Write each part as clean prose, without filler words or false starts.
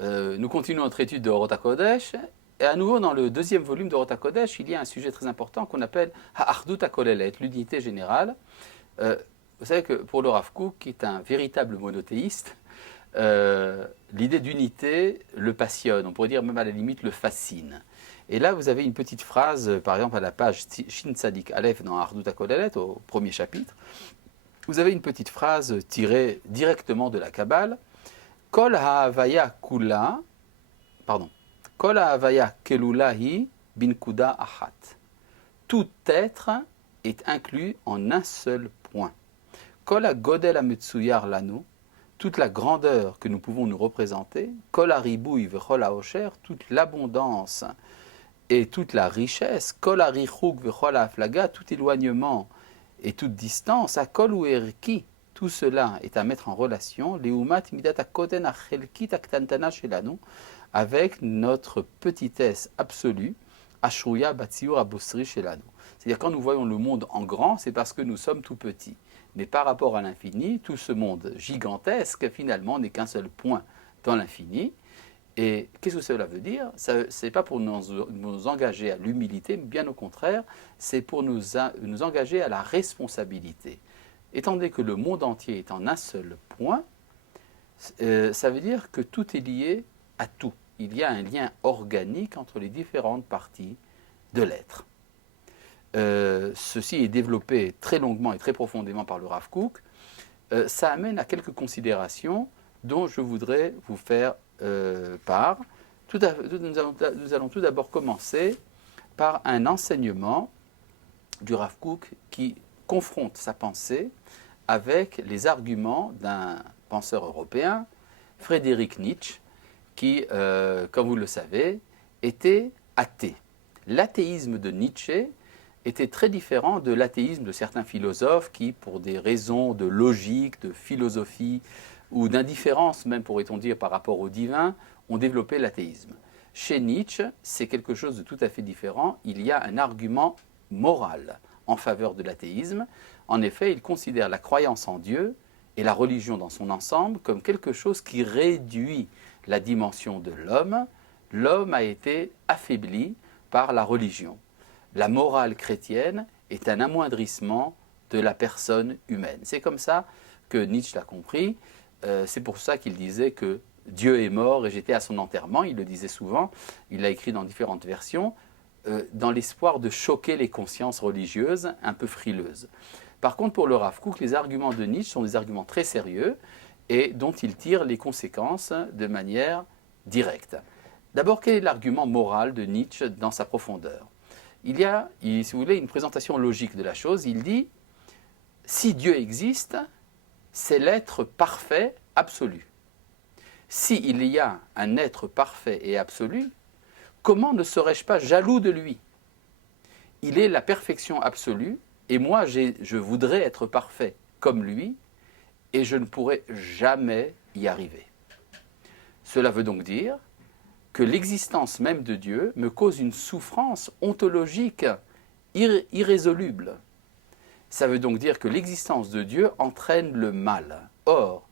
Nous continuons notre étude de Orot HaKodesh. Et à nouveau, dans le deuxième volume de Orot HaKodesh, il y a un sujet très important qu'on appelle Ha'achdut HaKolelet, l'unité générale. Vous savez que pour le Rav Kook, qui est un véritable monothéiste, l'idée d'unité le passionne, on pourrait dire même à la limite le fascine. Et là, vous avez une petite phrase, par exemple à la page Shin Tzadik Aleph dans Ha'achdut HaKolelet, au premier chapitre. Vous avez une petite phrase tirée directement de la Kabbale. Kol ha'avaya kula, pardon, Kol ha'avaya kelulahi binkuda achat. Tout être est inclus en un seul point. Kol ha'godel ha'metzuyar lanu, toute la grandeur que nous pouvons nous représenter, Kol ha'ribui vechol ha'osher, toute l'abondance et toute la richesse, Kol ha'richuk vechol ha'aflaga, tout éloignement et toute distance, à Kol ou erki, tout cela est à mettre en relation, avec notre petitesse absolue, Ashruya Batsiur Abosri Shelanu. C'est-à-dire quand nous voyons le monde en grand, c'est parce que nous sommes tout petits. Mais par rapport à l'infini, tout ce monde gigantesque, finalement, n'est qu'un seul point dans l'infini. Et qu'est-ce que cela veut dire? Ce n'est pas pour nous engager à l'humilité, mais bien au contraire, c'est pour nous engager à la responsabilité. Étant donné que le monde entier est en un seul point, ça veut dire que tout est lié à tout. Il y a un lien organique entre les différentes parties de l'être. Ceci est développé très longuement et très profondément par le Rav Kook. Ça amène à quelques considérations dont je voudrais vous faire part. Nous allons tout d'abord commencer par un enseignement du Rav Kook qui confronte sa pensée avec les arguments d'un penseur européen, Friedrich Nietzsche, qui, comme vous le savez, était athée. L'athéisme de Nietzsche était très différent de l'athéisme de certains philosophes qui, pour des raisons de logique, de philosophie ou d'indifférence même, pourrait-on dire, par rapport au divin, ont développé l'athéisme. Chez Nietzsche, c'est quelque chose de tout à fait différent. Il y a un argument moral en faveur de l'athéisme. En effet, il considère la croyance en Dieu et la religion dans son ensemble comme quelque chose qui réduit la dimension de l'homme. L'homme a été affaibli par la religion. La morale chrétienne est un amoindrissement de la personne humaine. C'est comme ça que Nietzsche l'a compris. C'est pour ça qu'il disait que Dieu est mort et j'étais à son enterrement. Il le disait souvent. Il l'a écrit dans différentes versions, dans l'espoir de choquer les consciences religieuses un peu frileuses. Par contre, pour le Rav Kook, les arguments de Nietzsche sont des arguments très sérieux et dont il tire les conséquences de manière directe. D'abord, quel est l'argument moral de Nietzsche dans sa profondeur? Il y a, si vous voulez, une présentation logique de la chose. Il dit, si Dieu existe, c'est l'être parfait absolu. S'il y a un être parfait et absolu, comment ne serais-je pas jaloux de lui? Il est la perfection absolue, et moi je voudrais être parfait comme lui, et je ne pourrais jamais y arriver. Cela veut donc dire que l'existence même de Dieu me cause une souffrance ontologique irrésoluble. Ça veut donc dire que l'existence de Dieu entraîne le mal. Or,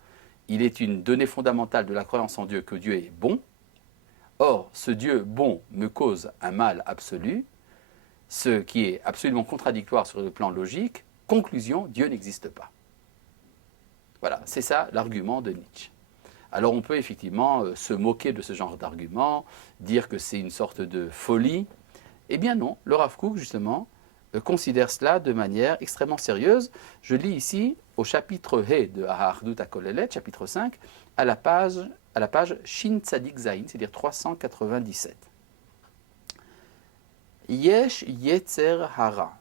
il est une donnée fondamentale de la croyance en Dieu que Dieu est bon. Or, ce Dieu bon me cause un mal absolu, ce qui est absolument contradictoire sur le plan logique. Conclusion, Dieu n'existe pas. Voilà, c'est ça l'argument de Nietzsche. Alors on peut effectivement se moquer de ce genre d'argument, dire que c'est une sorte de folie. Eh bien non, le Rav Kook justement considère cela de manière extrêmement sérieuse. Je lis ici au chapitre He de Ha'achdut HaKolelet, chapitre 5, à la page Shin Tzadik Zayin, c'est-à-dire 397. Yesh yetzer hara,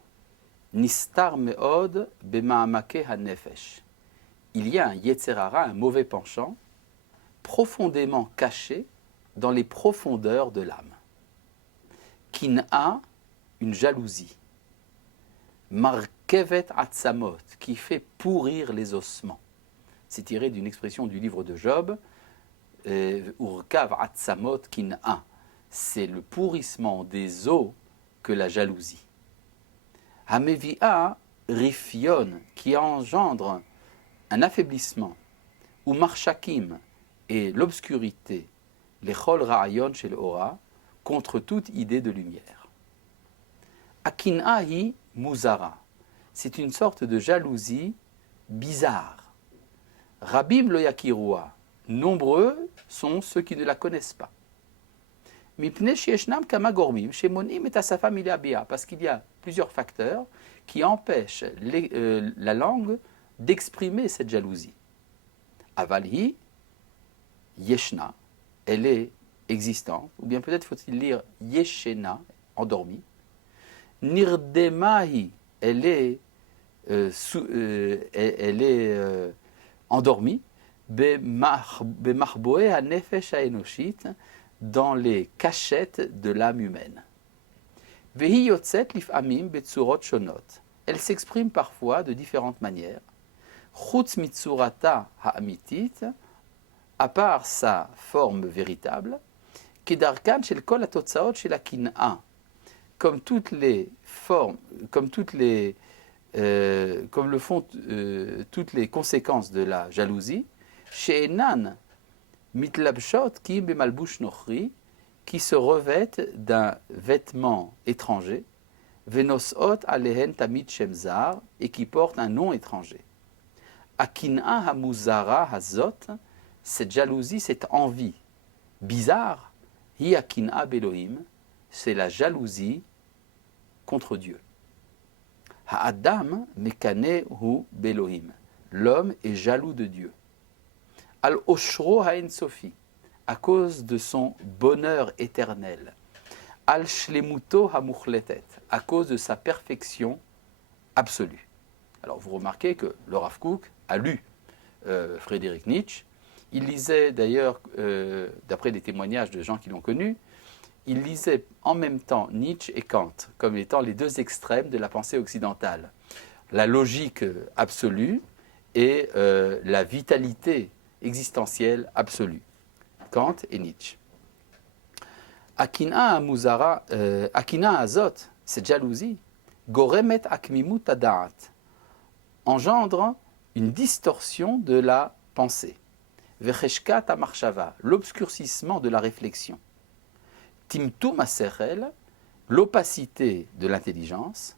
nistar meod bema'amake hanefesh. Il y a un yetzer hara, un mauvais penchant, profondément caché dans les profondeurs de l'âme. Kin'a, une jalousie. Markevet atzamot, qui fait pourrir les ossements. C'est tiré d'une expression du livre de Job, Urkav atzamot kin'a. C'est le pourrissement des os que la jalousie. Hamevi'a rifion, qui engendre un affaiblissement, ou marshakim, et l'obscurité, lechol ra'ayon shel ora, contre toute idée de lumière. Akin'ahi muzara, c'est une sorte de jalousie bizarre. Rabim lo yakirua, nombreux sont ceux qui ne la connaissent pas. Mipnei sheyeshnam kama gormim shemonim et asafa milabia, parce qu'il y a plusieurs facteurs qui empêchent la langue d'exprimer cette jalousie. Avalhi yeshna, elle est existante, ou bien peut-être faut-il lire yeshena, endormie. Nirdemahi, elle est endormie. Bemachboe hanefesh haenoshit, dans les cachettes de l'âme humaine. Vehi yotzet lifamim betsurot shonot, elle s'exprime parfois de différentes manières. Chutz mitsurata ha'amitit, à part sa forme véritable, kedarkan shel kol atotzaot shel hakin'a, comme toutes les formes, comme le font toutes les conséquences de la jalousie, she'enan mitlabshot ki bemalbush nochri, qui se revêtent d'un vêtement étranger, venosot alehen tamid shemzar, et qui portent un nom étranger. Akin'a hamuzara hazot, cette jalousie, cette envie bizarre, hi akin'a belohim, c'est la jalousie contre Dieu. Ha'adam mekane hu belohim, l'homme est jaloux de Dieu. Al oshro ha'en sofi, à cause de son bonheur éternel. Al shlemuto ha'muchletet, à cause de sa perfection absolue. Alors vous remarquez que le Rav Kook a lu Friedrich Nietzsche. Il lisait d'ailleurs, d'après des témoignages de gens qui l'ont connu, il lisait en même temps Nietzsche et Kant, comme étant les deux extrêmes de la pensée occidentale. La logique absolue et la vitalité existentielle absolue. Kant et Nietzsche. Akina azot, cette jalousie, goremet akmimut adaat, engendre une distorsion de la pensée. Vecheshkat amarshava, l'obscurcissement de la réflexion. Timtum aserel, l'opacité de l'intelligence.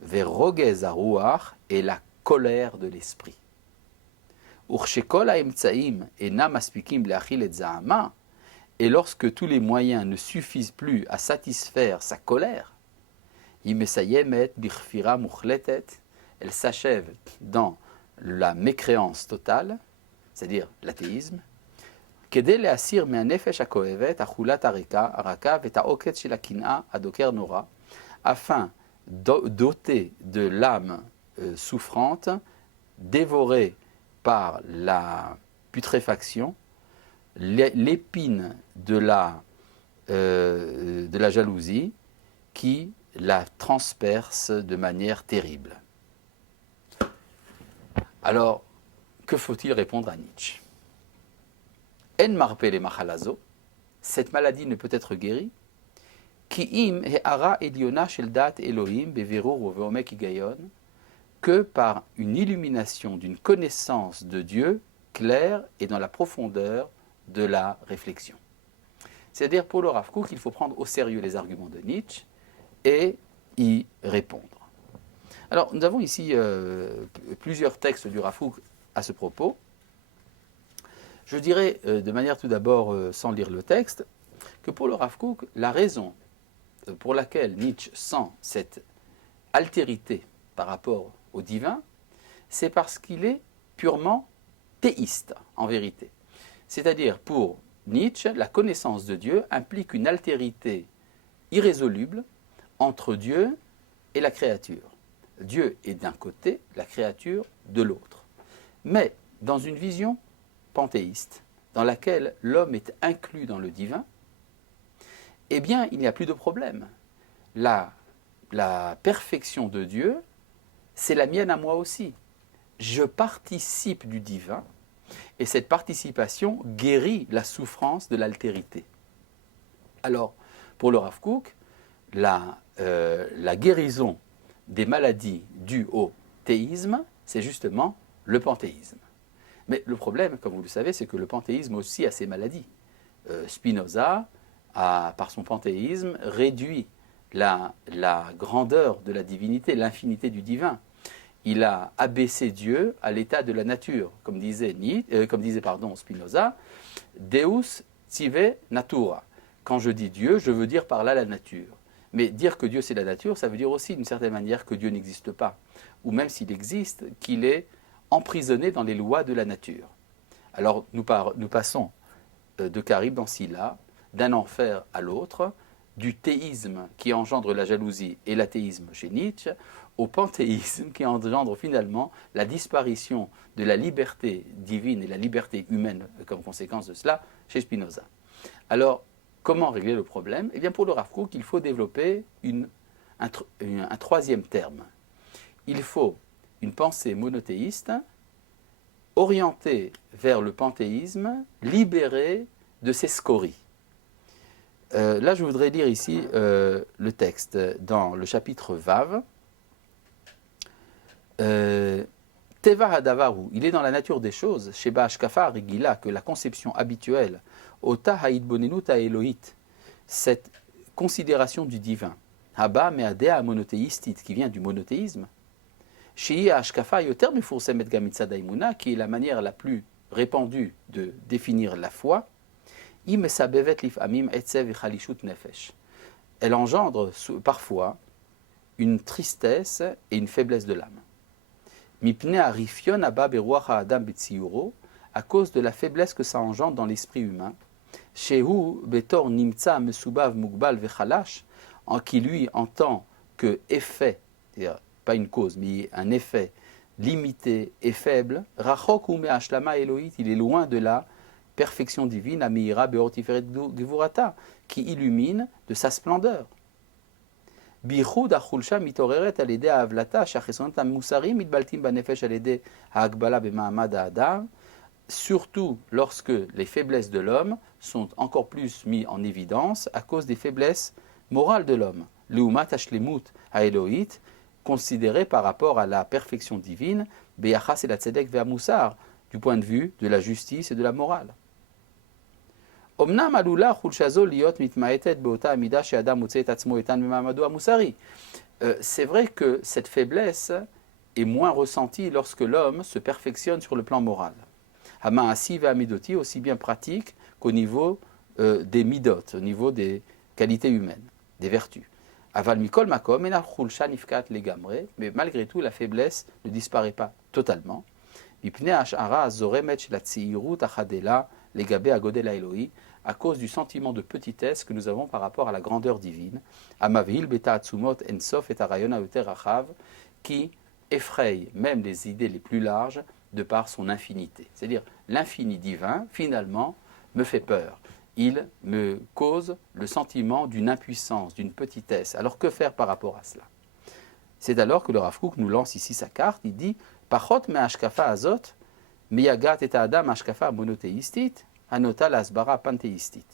Verrogez aruach, et la colère de l'esprit. Urshekol haemtsaim enam aspikim leachil et zahama, et lorsque tous les moyens ne suffisent plus à satisfaire sa colère, imesayemet bichfira muchletet, elle s'achève dans la mécréance totale, c'est-à-dire l'athéisme, כדי להסיר מהנפש הכואבת, החולת הרכה ואת העוקץ של הקנאה הדוקר נורא, afin d'ôter de l'âme souffrante, dévorée par la putréfaction, l'épine de la jalousie qui la transperce de manière terrible. Alors, que faut-il répondre à Nietzsche? En marpe le machalazo, cette maladie ne peut être guérie, ki im he'ara eliona shel dat Elohim beverur veomek higayon, que par une illumination d'une connaissance de Dieu claire et dans la profondeur de la réflexion. C'est-à-dire pour le Rav Kook, il faut prendre au sérieux les arguments de Nietzsche et y répondre. Alors nous avons ici plusieurs textes du Rav Kook à ce propos. Je dirais de manière tout d'abord, sans lire le texte, que pour le Rav Kook, la raison pour laquelle Nietzsche sent cette altérité par rapport au divin, c'est parce qu'il est purement théiste, en vérité. C'est-à-dire, pour Nietzsche, la connaissance de Dieu implique une altérité irrésoluble entre Dieu et la créature. Dieu est d'un côté, la créature de l'autre. Mais dans une vision panthéiste, dans laquelle l'homme est inclus dans le divin, eh bien, il n'y a plus de problème. La perfection de Dieu, c'est la mienne à moi aussi. Je participe du divin, et cette participation guérit la souffrance de l'altérité. Alors, pour le Rav Kook, la guérison des maladies dues au théisme, c'est justement le panthéisme. Mais le problème, comme vous le savez, c'est que le panthéisme aussi a ses maladies. Spinoza, par son panthéisme, réduit la grandeur de la divinité, l'infinité du divin. Il a abaissé Dieu à l'état de la nature, comme disait Spinoza, Deus sive natura. Quand je dis Dieu, je veux dire par là la nature. Mais dire que Dieu c'est la nature, ça veut dire aussi d'une certaine manière que Dieu n'existe pas, ou même s'il existe, qu'il est emprisonné dans les lois de la nature. Alors nous passons de Charybde dans Scylla, d'un enfer à l'autre, du théisme qui engendre la jalousie et l'athéisme chez Nietzsche, au panthéisme qui engendre finalement la disparition de la liberté divine et la liberté humaine comme conséquence de cela chez Spinoza. Alors, comment régler le problème? Eh bien, pour le Rav Kook, il faut développer un troisième terme. Il faut une pensée monothéiste orientée vers le panthéisme, libérée de ses scories. Là, je voudrais lire ici le texte dans le chapitre Vav. Teva Hadavaru, il est dans la nature des choses, Sheba Ashkafa Rigila, que la conception habituelle, Ota Haïdbonenut Elohit, cette considération du divin, Haba Meadea monothéistit, qui vient du monothéisme, Shei Ashkafa Yoter Mefursemet Gamitza Daimuna, qui est la manière la plus répandue de définir la foi, elle engendre parfois une tristesse et une faiblesse de l'âme. À cause de la faiblesse que ça engendre dans l'esprit humain, en qui lui, en tant que effet, c'est-à-dire pas une cause, mais un effet limité et faible, il est loin de la perfection divine, qui illumine de sa splendeur. Surtout lorsque les faiblesses de l'homme sont encore plus mises en évidence à cause des faiblesses morales de l'homme. Considéré par rapport à la perfection divine, du point de vue de la justice et de la morale. C'est vrai que cette faiblesse est moins ressentie lorsque l'homme se perfectionne sur le plan moral. Aussi bien pratique qu'au niveau des midot, au niveau des qualités humaines, des vertus. Mais malgré tout, la faiblesse ne disparaît pas totalement. À cause du sentiment de petitesse que nous avons par rapport à la grandeur divine, qui effraie même les idées les plus larges de par son infinité. C'est-à-dire, l'infini divin, finalement, me fait peur. Il me cause le sentiment d'une impuissance, d'une petitesse. Alors que faire par rapport à cela? C'est alors que le Rav Kook nous lance ici sa carte, il dit « Pachot me ashkafa azot, miyagat et adam ashkafa monothéistit, anota lasbara panthéistit. »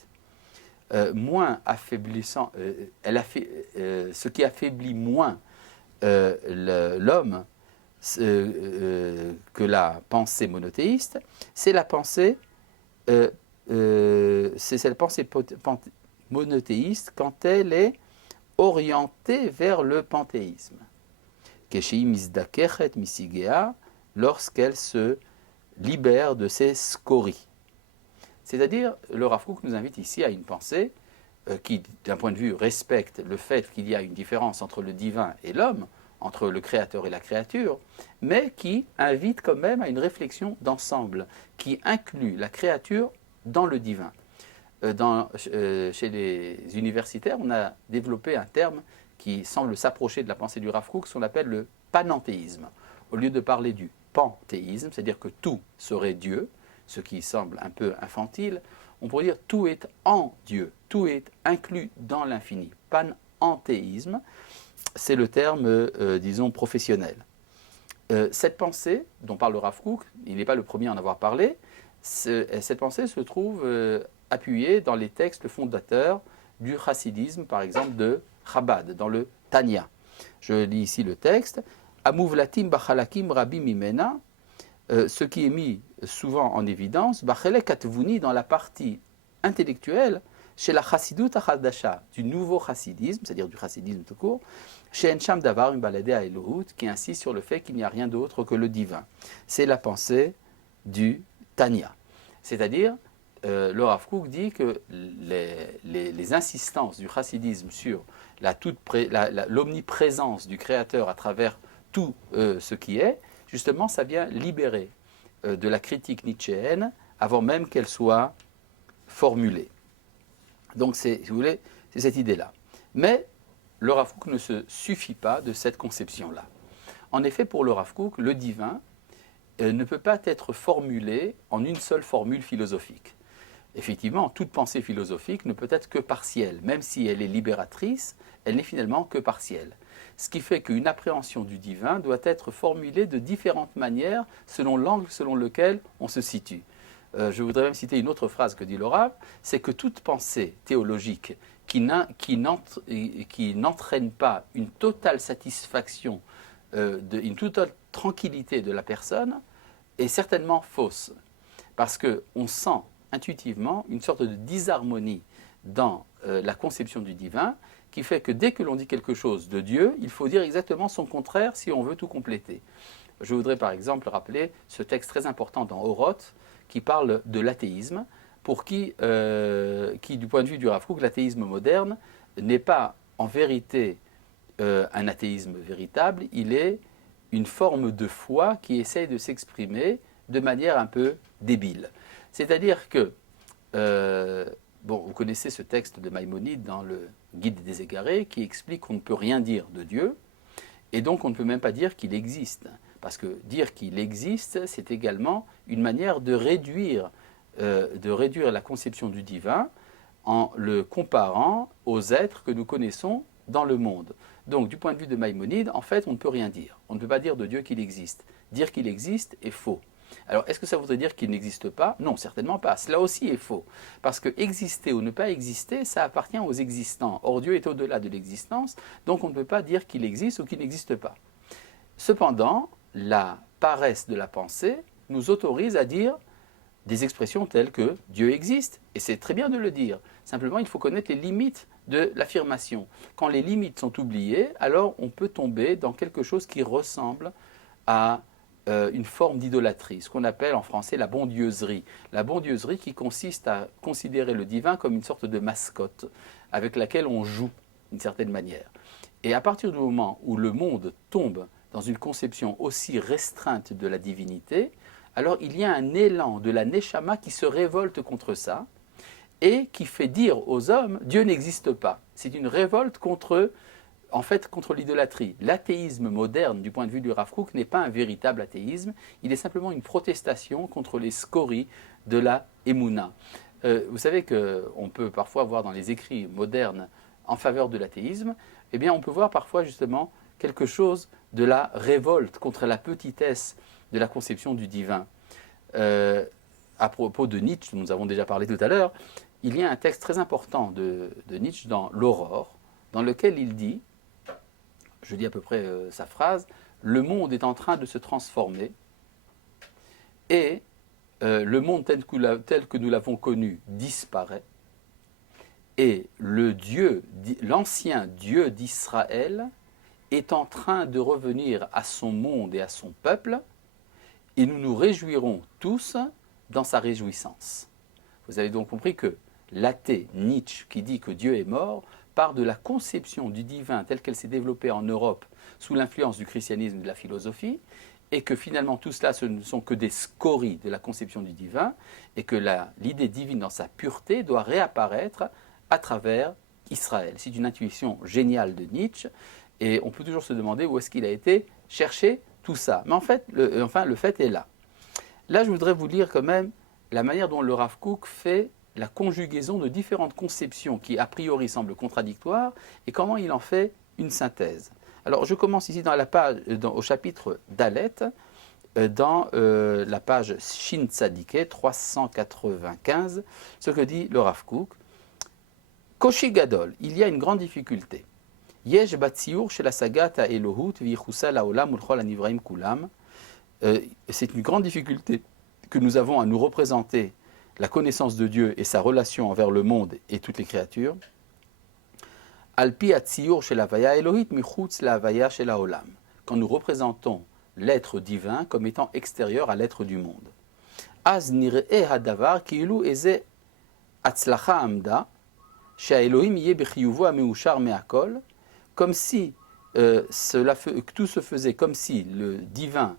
Moins affaiblissant, ce qui affaiblit moins l'homme que la pensée monothéiste, c'est la pensée monothéiste quand elle est orientée vers le panthéisme. Lorsqu'elle se libère de ses scories. C'est-à-dire, le Rav Kook nous invite ici à une pensée qui, d'un point de vue, respecte le fait qu'il y a une différence entre le divin et l'homme, entre le créateur et la créature, mais qui invite quand même à une réflexion d'ensemble, qui inclut la créature dans le divin. Chez les universitaires, on a développé un terme qui semble s'approcher de la pensée du Rav Kook, ce qu'on appelle le panenthéisme. Au lieu de parler du panthéisme, c'est-à-dire que tout serait Dieu, ce qui semble un peu infantile, on pourrait dire tout est en Dieu, tout est inclus dans l'infini. Panenthéisme, c'est le terme, disons, professionnel. Cette pensée, dont parle le Rav Kook, il n'est pas le premier à en avoir parlé, cette pensée se trouve appuyée dans les textes fondateurs du chassidisme, par exemple de Chabad, dans le Tanya. Je lis ici le texte. Amuvlatim bachalakim rabim imena, ce qui est mis souvent en évidence, bachelek atvuni, dans la partie intellectuelle chez la Chassidut Achadasha, du nouveau chassidisme, c'est-à-dire du chassidisme tout court, chez Ensham Davar Umbalade à Elohut, qui insiste sur le fait qu'il n'y a rien d'autre que le divin. C'est la pensée du Tanya. C'est-à-dire, le Rav Kook dit que les insistances du chassidisme sur l'omniprésence du Créateur à travers tout ce qui est, justement, ça vient libérer de la critique nietzschéenne avant même qu'elle soit formulée. Donc, si vous voulez, c'est cette idée-là. Mais le Rav Kook ne se suffit pas de cette conception-là. En effet, pour le Rav Kook, le divin ne peut pas être formulé en une seule formule philosophique. Effectivement, toute pensée philosophique ne peut être que partielle. Même si elle est libératrice, elle n'est finalement que partielle. Ce qui fait qu'une appréhension du divin doit être formulée de différentes manières selon l'angle selon lequel on se situe. Je voudrais même citer une autre phrase que dit le Rav, c'est que toute pensée théologique qui n'entraîne pas une totale satisfaction, une totale tranquillité de la personne est certainement fausse. Parce qu'on sent intuitivement une sorte de disharmonie dans la conception du divin qui fait que dès que l'on dit quelque chose de Dieu, il faut dire exactement son contraire si on veut tout compléter. Je voudrais par exemple rappeler ce texte très important dans Oroth qui parle de l'athéisme, pour qui, du point de vue du Rav Kook, l'athéisme moderne n'est pas en vérité un athéisme véritable, il est une forme de foi qui essaye de s'exprimer de manière un peu débile. C'est-à-dire que, vous connaissez ce texte de Maïmonide dans le Guide des égarés qui explique qu'on ne peut rien dire de Dieu et donc on ne peut même pas dire qu'il existe. Parce que dire qu'il existe, c'est également une manière de réduire la conception du divin en le comparant aux êtres que nous connaissons dans le monde. Donc, du point de vue de Maïmonide, en fait, on ne peut rien dire. On ne peut pas dire de Dieu qu'il existe. Dire qu'il existe est faux. Alors, est-ce que ça voudrait dire qu'il n'existe pas? Non, certainement pas. Cela aussi est faux. Parce que exister ou ne pas exister, ça appartient aux existants. Or, Dieu est au-delà de l'existence, donc on ne peut pas dire qu'il existe ou qu'il n'existe pas. Cependant, la paresse de la pensée nous autorise à dire des expressions telles que Dieu existe, et c'est très bien de le dire. Simplement, il faut connaître les limites de l'affirmation. Quand les limites sont oubliées, alors on peut tomber dans quelque chose qui ressemble à une forme d'idolâtrie, ce qu'on appelle en français la bondieuserie. La bondieuserie qui consiste à considérer le divin comme une sorte de mascotte avec laquelle on joue d'une certaine manière. Et à partir du moment où le monde tombe dans une conception aussi restreinte de la divinité, alors il y a un élan de la Neshama qui se révolte contre ça et qui fait dire aux hommes « Dieu n'existe pas ». C'est une révolte contre l'idolâtrie. L'athéisme moderne, du point de vue du Rav Kook, n'est pas un véritable athéisme, il est simplement une protestation contre les scories de la Emouna. Vous savez qu'on peut parfois voir dans les écrits modernes en faveur de l'athéisme, eh bien on peut voir parfois justement quelque chose de la révolte contre la petitesse de la conception du divin. À propos de Nietzsche, dont nous avons déjà parlé tout à l'heure, il y a un texte très important de Nietzsche dans l'Aurore, dans lequel il dit, je lis à peu près sa phrase, « Le monde est en train de se transformer et le monde tel que nous l'avons connu disparaît et l'ancien Dieu d'Israël est en train de revenir à son monde et à son peuple et nous nous réjouirons tous dans sa réjouissance. » Vous avez donc compris que l'athée Nietzsche qui dit que Dieu est mort part de la conception du divin telle qu'elle s'est développée en Europe sous l'influence du christianisme et de la philosophie, et que finalement tout cela ce ne sont que des scories de la conception du divin, et que l'idée divine dans sa pureté doit réapparaître à travers Israël. C'est une intuition géniale de Nietzsche, et on peut toujours se demander où est-ce qu'il a été chercher tout ça. Mais en fait, le fait est là. Là, je voudrais vous lire quand même la manière dont le Rav Kook fait la conjugaison de différentes conceptions qui a priori semblent contradictoires et comment il en fait une synthèse. Alors je commence ici au chapitre Dalet, dans la page Shin Tzadike 395, ce que dit le Rav Kook. Koshi Gadol, il y a une grande difficulté. Yesh batsiur shel hasagat ha'elohut v'yichusa la'olam ulchol hanivraim kulam. C'est une grande difficulté que nous avons à nous représenter la connaissance de Dieu et sa relation envers le monde et toutes les créatures, Alpi Atsiur chez l'Havaya Elohit, Michutz l'Havaya chez la Olam, quand nous représentons l'être divin comme étant extérieur à l'être du monde. Az nir'e hadavar ki'ilu eze atzlacha amda, she'Elohim yeh bechiyuvo ameushar me'akol, comme si tout se faisait comme si le divin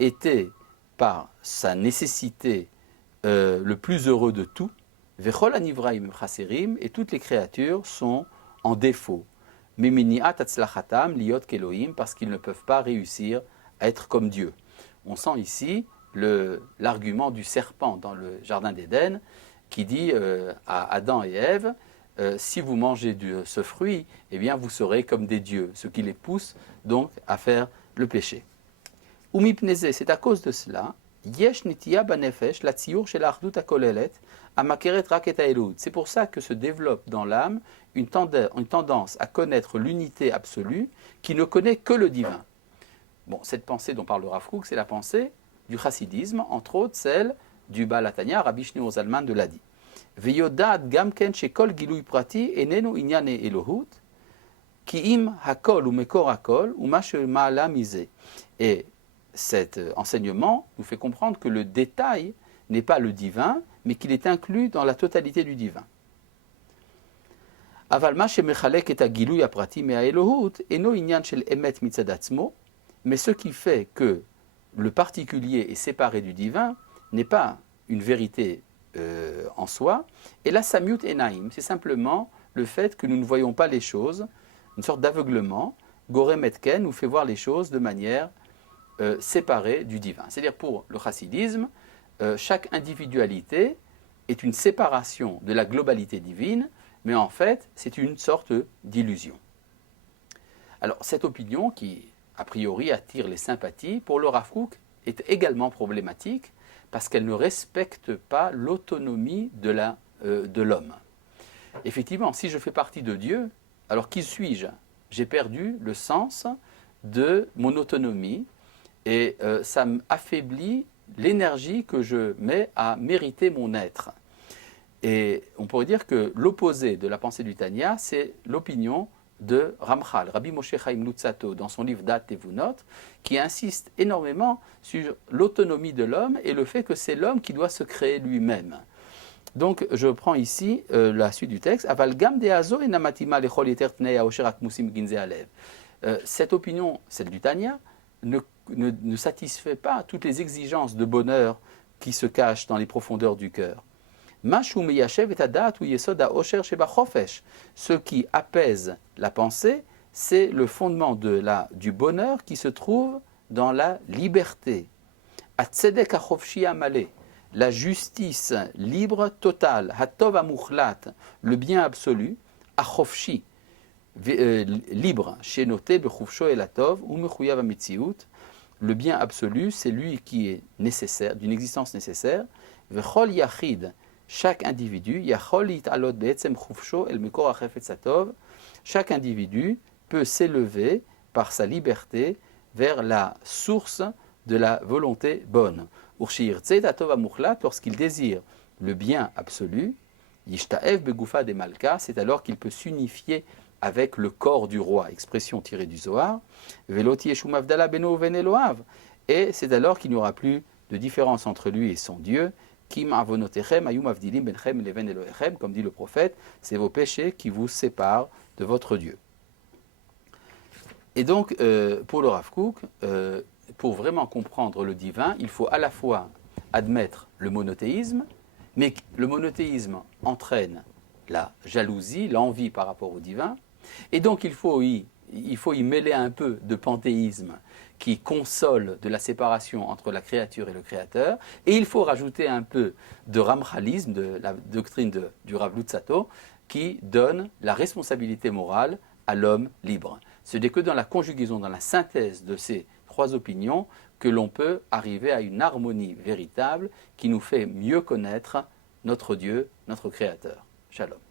était par sa nécessité le plus heureux de tout, vechol anivraim chaserim, et toutes les créatures sont en défaut. Miminiat atzlachatam liot kelohim, parce qu'ils ne peuvent pas réussir à être comme Dieu. On sent ici l'argument du serpent dans le jardin d'Éden qui dit à Adam et Ève, si vous mangez de ce fruit, eh bien vous serez comme des dieux, ce qui les pousse donc à faire le péché. Umipneze, c'est à cause de cela, yesh nitiya banefesh la tziyur shel achdut hakolelet amakeret rak et haelut. C'est pour ça que se développe dans l'âme une tendance à connaître l'unité absolue qui ne connaît que le divin. Bon, cette pensée dont parle le Rav Kook, c'est la pensée du chassidisme, entre autres celle du Baal HaTanya, Rabbi Shneur Zalman de l'Adi. Veyodat gamken shekol gilui prati enenu inyane elohut, ki im hakol ou mekor hakol ou ma'ala misé. Et cet enseignement nous fait comprendre que le détail n'est pas le divin, mais qu'il est inclus dans la totalité du divin. Aval ma shemechalek et agilui aprati mea elohut eno inyan shel emet mitzad atzmo, mais ce qui fait que le particulier est séparé du divin n'est pas une vérité en soi. Et la samyut enaim, c'est simplement le fait que nous ne voyons pas les choses, une sorte d'aveuglement. Gorem etken nous fait voir les choses de manière séparée du divin. C'est-à-dire pour le chassidisme, chaque individualité est une séparation de la globalité divine, mais en fait, c'est une sorte d'illusion. Alors, cette opinion qui a priori attire les sympathies, pour le Rav Kook, est également problématique parce qu'elle ne respecte pas l'autonomie de l'homme. Effectivement, si je fais partie de Dieu, alors qui suis-je? J'ai perdu le sens de mon autonomie et ça affaiblit l'énergie que je mets à mériter mon être. Et on pourrait dire que l'opposé de la pensée du Tanya, c'est l'opinion de Ramchal, Rabbi Moshe Chaim Luzzatto, dans son livre Dat Tevunot, qui insiste énormément sur l'autonomie de l'homme et le fait que c'est l'homme qui doit se créer lui-même. Donc, je prends ici la suite du texte. Aval gam de azo et namatima lechol yeter tnei haosher akmusim ginze alev. Cette opinion, celle du Tanya, ne satisfait pas toutes les exigences de bonheur qui se cachent dans les profondeurs du cœur. Ce qui apaise la pensée, c'est le fondement du bonheur qui se trouve dans la liberté. La justice libre totale, le bien absolu, libre, le bien absolu, c'est lui qui est nécessaire, d'une existence nécessaire. Chaque individu, chaque individu peut s'élever par sa liberté vers la source de la volonté bonne. Lorsqu'il désire le bien absolu, c'est alors qu'il peut s'unifier avec le corps du roi, expression tirée du Zohar, et c'est alors qu'il n'y aura plus de différence entre lui et son Dieu. Comme dit le prophète, c'est vos péchés qui vous séparent de votre Dieu. Et donc, pour le Rav Kook, pour vraiment comprendre le divin, il faut à la fois admettre le monothéisme, mais le monothéisme entraîne la jalousie, l'envie par rapport au divin, et donc il faut y mêler un peu de panthéisme qui console de la séparation entre la créature et le créateur, et il faut rajouter un peu de ramchalisme, de la doctrine du Rav Luzzatto, qui donne la responsabilité morale à l'homme libre. Ce n'est que dans la conjugaison, dans la synthèse de ces trois opinions, que l'on peut arriver à une harmonie véritable qui nous fait mieux connaître notre Dieu, notre Créateur. Shalom.